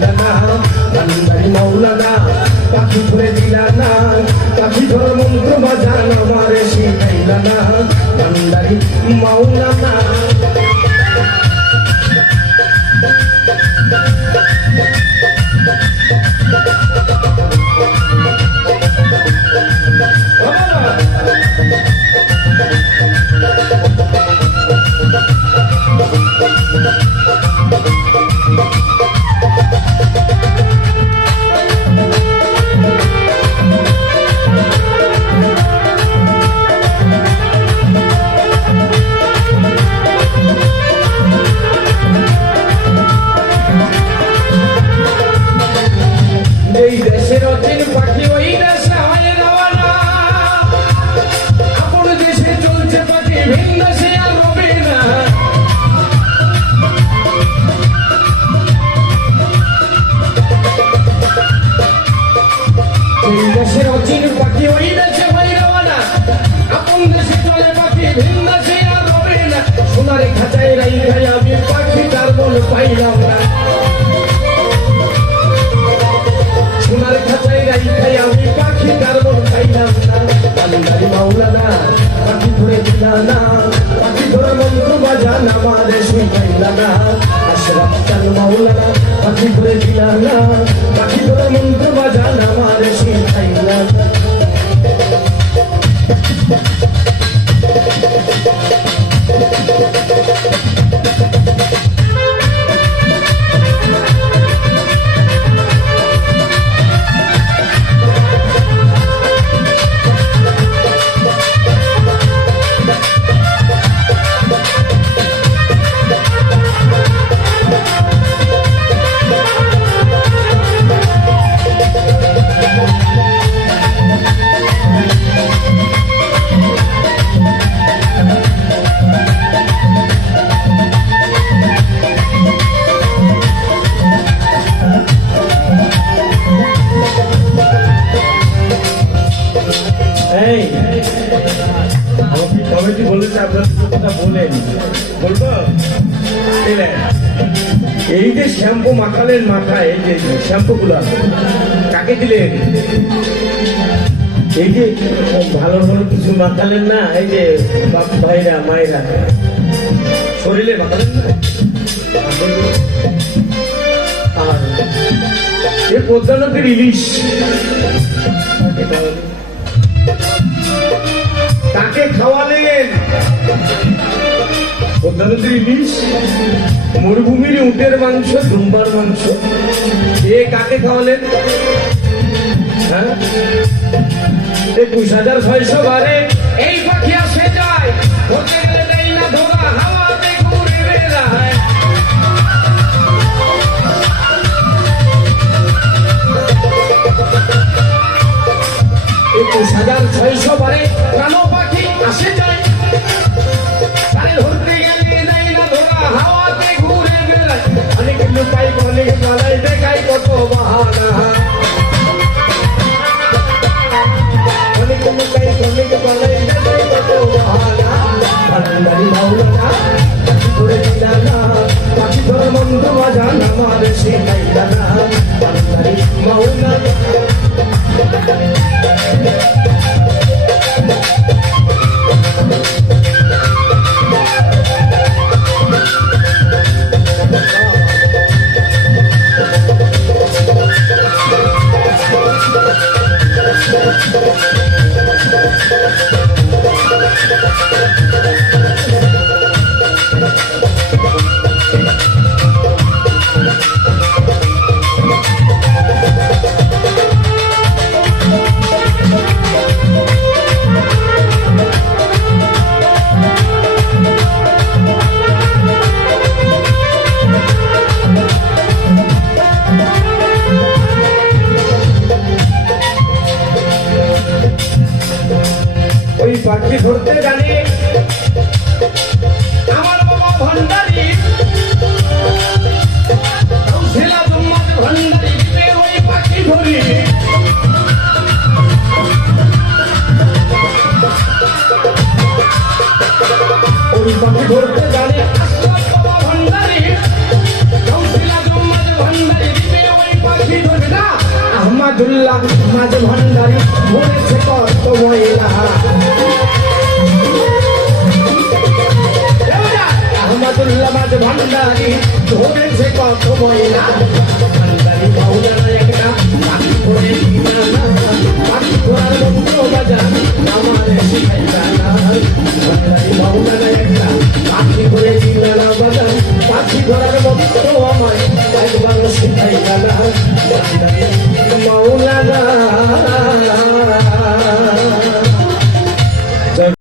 শিখাইলা না ভান্ডারি মাওলানা পাখি ধরে দিলা না পাখি ধর মন্ত্র বাজান আমারে শিখাইলা না ভান্ডারি মাওলানা এই দেশের অচিন পাখি ওই দেশে হয় রওনা আপন দেশে চলছে পাখি ভিন দেশে আর রবে না এই দেশের অচিন পাখি ওই দেশে হয় রওনা আপন দেশে চলে পাখি ভিন দেশে আর রবে না সোনারে খাঁচায় রাইখাই আমি পাখি তার মন পাইলাম না সোনার খাঁচায় রাইখাই আমি পাখি তার মন পাইলাম না ভান্ডারি মাওলানা পাখি ধরে দিলা না পাখি ধরে মন্ত্র বাজান আমারে শিখাইলা না আশরাফ চান মাওলানা পাখি ধরে দিলা না পাখি ধরে মন্ত্র বাজান আমারে শিখাইলা না কমিটি বলেছে আপনার কথা বলেন বলবো এই যে শ্যাম্পু মাখালেন মাথায় এই যে শ্যাম্পু গুলো কাকে দিলেন এই যে ভালো ভালো কিছু মাখালেন না এই যে বাপ ভাইরা মায়েরা শরীরে মাখালেন না আর এই পদ্মা নদীর ইলিশ কাকে খাওয়ালেন পদ্মা নদীর ইলিশ মরুভূমির উটের মাংস দুম্বার মাংস এ কাকে খাওয়ালেন হ্যাঁ ২১,৬০০ বারে এই পাখি আসে যায় ধরতে গেলে দেই না ধরা হাওয়াতে ঘুরে বেড়ায় ২১,৬০০ বারে প্রাণ পাখি আসে যায় তারে ধরতে গেলে দেই না ধরা হাওয়াতে ঘুরে বেড়ায় অনেক লুকাই অনেক পালাই দেখাই কত বাহানা অনেক লুকাই অনেক পালাই দেখাই কত বাহানা ভান্ডারি মাওলানা পাখি ধরে দিলা না পাখি ধরে মন্ত্র বাজান আমার শিখাইলা না ভান্ডারি মাওলানা পাখি ধরতে জানে আমার বাবা ভান্ডারি ভান্ডারি ওই পাখি ধরি ওই পাখি ধরতে জানে বাবা ভান্ডারি ভান্ডারি আহমদুল্লাহ মাঝ ভান্ডারি ধরেছে কত ময়লা আহমদুল্লাহ মাঝ ভান্ডারি ধরেছে কত ময়লা ভান্ডারি মাওলানা একটা পাখি করে দিলানা পাখি ঘোড়ার মন্ত্র বাজান আমারে শিখাইলা না ভান্ডারি মাওলানা একটা পাখি করে দিলানা বাজান পাখি ঘোড়ার মন্ত্র আমায় একবার শিখাইলা না ভান্ডারি